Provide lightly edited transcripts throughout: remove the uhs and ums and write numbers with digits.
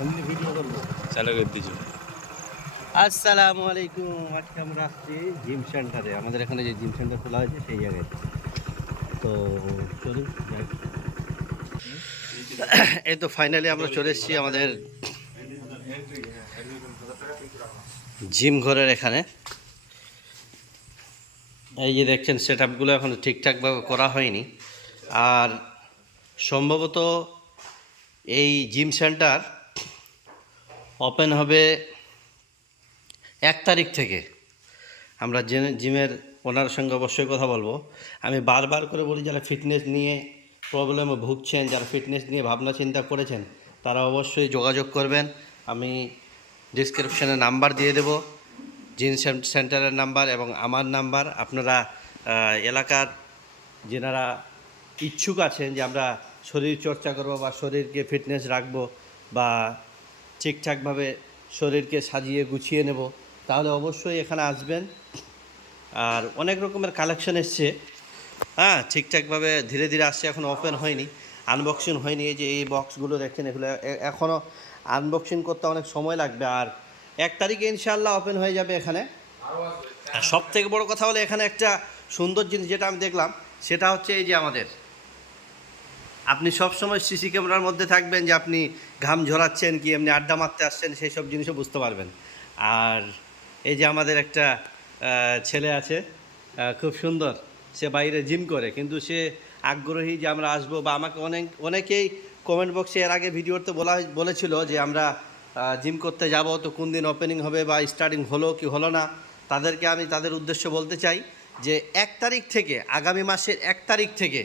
চালু করে দিয়েছি। আসসালামু আলাইকুম। আজকে আমরা আসছি জিম সেন্টারে, আমাদের এখানে যে জিম সেন্টার খোলা হয়েছে সেই জায়গায়। তো চলুন যাই। এই তো ফাইনালি আমরা চলে এসেছি আমাদের জিম ঘরের এখানে। এই যে দেখছেন সেট আপগুলো এখন ঠিকঠাকভাবে করা হয়নি, আর সম্ভবত এই জিম সেন্টার ওপেন হবে 1 তারিখ থেকে। আমরা জিমের ওনার সঙ্গে অবশ্যই কথা বলবো। আমি বারবার করে বলি, যারা ফিটনেস নিয়ে প্রবলেমে ভুগছেন, যারা ফিটনেস নিয়ে ভাবনা চিন্তা করেছেন, তারা অবশ্যই যোগাযোগ করবেন। আমি ডিসক্রিপশানে নাম্বার দিয়ে দেব, জিম সেন্টারের নাম্বার এবং আমার নাম্বার। আপনারা এলাকার যেনারা ইচ্ছুক আছেন যে আমরা শরীর চর্চা করব বা শরীরকে ফিটনেস রাখবো বা ঠিকঠাকভাবে শরীরকে সাজিয়ে গুছিয়ে নেব, তাহলে অবশ্যই এখানে আসবেন। আর অনেক রকমের কালেকশন এসছে, হ্যাঁ, ঠিকঠাকভাবে ধীরে ধীরে আসছে, এখন ওপেন হয়নি, আনবক্সিং হয়নি। এই যে এই বক্সগুলো দেখছেন, এগুলো এখনও আনবক্সিং করতে অনেক সময় লাগবে। আর 1 তারিখে ইনশাআল্লাহ ওপেন হয়ে যাবে এখানে। আর সব থেকে বড়ো কথা হলো, এখানে একটা সুন্দর জিনিস যেটা আমি দেখলাম, সেটা হচ্ছে এই যে আমাদের, আপনি সবসময় সিসি ক্যামেরার মধ্যে থাকবেন যে আপনি ঘাম ঝরাচ্ছেন কি এমনি আড্ডা মারতে আসছেন, সেই সব জিনিসও বুঝতে পারবেন। আর এই যে আমাদের একটা ছেলে আছে, খুব সুন্দর, সে বাইরে জিম করে, কিন্তু সে আগ্রহী যে আমরা আসবো। বা আমাকে অনেকেই কমেন্ট বক্সে এর আগে ভিডিওতে বলেছিল যে আমরা জিম করতে যাব, তো কোন দিন ওপেনিং হবে বা স্টার্টিং হলো কি হলো না। তাদেরকে আমি তাদের উদ্দেশ্য বলতে চাই যে 1 তারিখ থেকে, আগামী মাসের 1 তারিখ থেকে,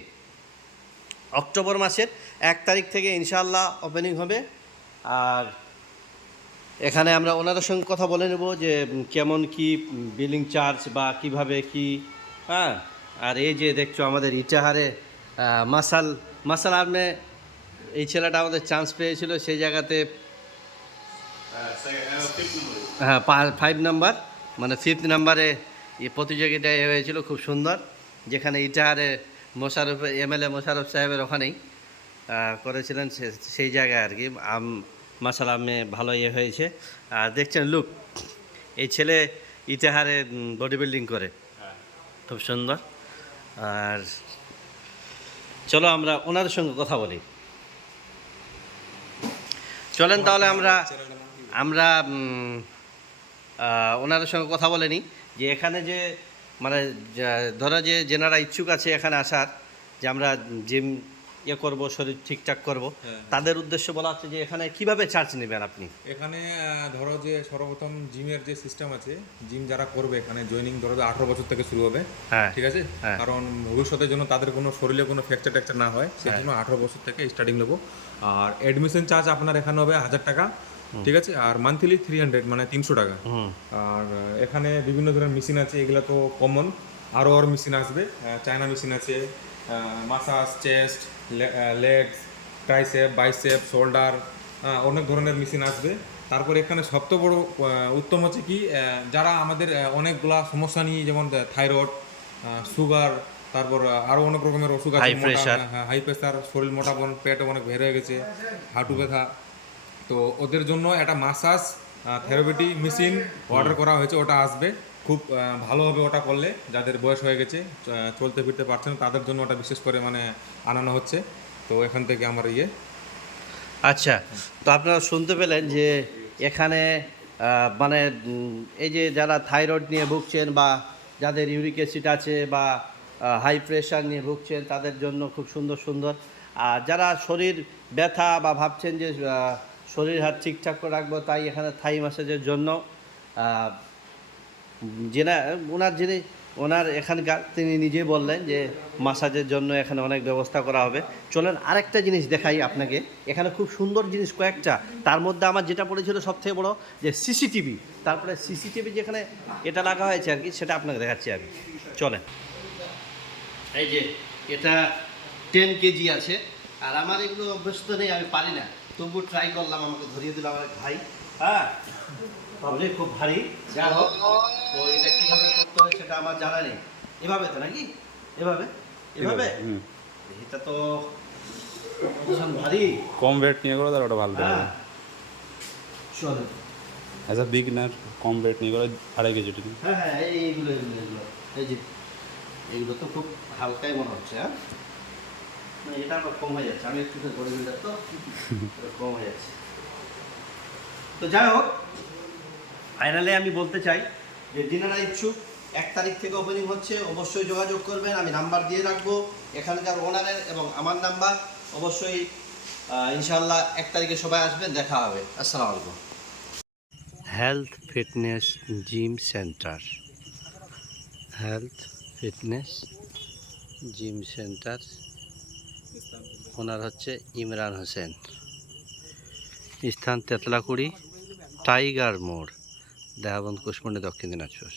অক্টোবর মাসের 1 তারিখ থেকে ইনশাআল্লাহ ওপেনিং হবে। আর এখানে আমরা ওনাদের সঙ্গে কথা বলে নেব যে কেমন কি বিলিং চার্জ বা কিভাবে কি, হ্যাঁ। আর এই যে দেখছো আমাদের ইটাহারে মাসাল আর্মে এই ছেলেটা আমাদের চান্স পেয়েছিল, সেই জায়গাতে হ্যাঁ 5 নাম্বার, মানে 5th নাম্বারে এই প্রতিযোগিতায় হয়েছিল, খুব সুন্দর। যেখানে ইটাহারে এমএলএ মোশারফ সাহেবের ওখানেই করেছিলেন, সেই জায়গায় আর কি মাসাল আর্মে ভালো হয়েছে। আর দেখছেন লুক, এই ছেলে ইটাহারে বডি বিল্ডিং করে, খুব সুন্দর। আর চলো আমরা ওনাদের সঙ্গে কথা বলি, চলেন তাহলে আমরা আমরা ওনাদের সঙ্গে কথা বলে নিই যে এখানে যে, মানে ধরো যে যেনারা ইচ্ছুক আছে এখানে আসার, যে আমরা জিম করব, শরীর ঠিকঠাক করব, তাদের উদ্দেশ্য বলা হচ্ছে যে এখানে কিভাবে চার্জ নেবেন আপনি। এখানে ধরো যে সর্বপ্রথম জিমের যে সিস্টেম আছে, জিম যারা করবে এখানে জয়েনিং, ধরো 18 বছর থেকে শুরু হবে, হ্যাঁ ঠিক আছে। কারণ ভবিষ্যতের জন্য তাদের কোনো শরীরে কোনো ফ্র্যাকচার ট্যাকচার না হয়, সেই জন্য 18 বছর থেকে স্টার্টিং নেবো। আর অ্যাডমিশন চার্জ আপনার এখানে হবে 1000 টাকা, ঠিক আছে। আর মান্থলি 300, মানে 300 টাকা। আর এখানে বিভিন্ন ধরনের মেশিন আছে, এগুলো তো কমন, আরও মেশিন আসবে। চায়না মেশিন আছে, massage, chest, legs, tricep, bicep, shoulder, অনেক ধরনের মেশিন আসবে। তারপর এখানে সবচেয়ে বড় উত্তম হচ্ছে কি, যারা আমাদের অনেকগুলা সমস্যা নিয়ে, যেমন থাইরয়েড, সুগার, তারপর আরও অনেক রকমের অসুখ আছে, হাই প্রেশার, শরীর মোটাপন, পেট অনেক বের হয়ে গেছে, হাঁটু ব্যথা, তো ওদের জন্য একটা মাসাজ থেরাপিটি মেশিন অর্ডার করা হয়েছে, ওটা আসবে। খুব ভালো হবে ওটা করলে, যাদের বয়স হয়ে গেছে, চলতে ফিরতে পারছে না, তাদের জন্য ওটা বিশেষ করে মানে আনানো হচ্ছে। তো এখান থেকে আমার আচ্ছা, তো আপনারা শুনতে পেলেন যে এখানে মানে এই যে যারা থাইরয়েড নিয়ে ভুগছেন বা যাদের ইউরিক অ্যাসিড আছে বা হাই প্রেশার নিয়ে ভুগছেন, তাদের জন্য খুব সুন্দর সুন্দর। আর যারা শরীর ব্যথা বা ভাবছেন যে শরীর হাত ঠিকঠাক করে রাখবো, তাই এখানে থাই ম্যাসাজের জন্য ওনার এখানকার তিনি নিজেই বললেন যে মাসাজের জন্য এখানে অনেক ব্যবস্থা করা হবে। চলেন আরেকটা জিনিস দেখাই আপনাকে, এখানে খুব সুন্দর জিনিস কয়েকটা, তার মধ্যে আমার যেটা পড়েছিল সবথেকে বড় যে সিসিটিভি। তারপরে সিসিটিভি যেখানে এটা লাগা হয়েছে আর কি, সেটা আপনাকে দেখাচ্ছি আমি, চলেন। এই যে এটা 10 কেজি আছে, আর আমার এগুলো অভ্যস্ত নেই, আমি পারি না, তবু ট্রাই করলাম, আমাকে ধরিয়ে দিল আমার ভাই। হ্যাঁ, তাহলে খুব ভারী, যা হোক। তো এটা কীভাবে করতে হয় সেটা আমার জানা নেই। এভাবে তো নাকি, এভাবে এভাবে, এটা তো ভীষণ ভারী, কম ওয়েট নিয়ে করো, তাহলে ওটা ভালো হবে। চলো। অ্যাজ আ বিগনার কম ওয়েট নিয়ে করে 2.5 কেজি টিফিন। হ্যাঁ হ্যাঁ, এইগুলো এগুলো এগুলো এই যে এইগুলো তো খুব হালকাই মনে হচ্ছে। হ্যাঁ, না এটা আবার কম হয়ে যাচ্ছে, আমি একটু বডি বিল্ডার তো এটা কম হয়ে যাচ্ছে। তো যাই হোক, ফাইনালি আমি বলতে চাই যে যিনারা ইচ্ছুক 1 তারিখ থেকে ওপেনিং হচ্ছে, অবশ্যই যোগাযোগ করবেন। আমি নাম্বার দিয়ে রাখবো এখানকার ওনারের এবং আমার নাম্বার। অবশ্যই ইনশাআল্লাহ 1 তারিখে সবাই আসবেন, দেখা হবে। আসসালামু আলাইকুম। Health fitness gym centre, health fitness gym centre, owner হচ্ছে ইমরান হোসেন। স্থান তেতলাকুড়ি, টাইগার মোড়, দেহাবন্দ কুশমন্ডি, দক্ষিণ দিনাজপুর।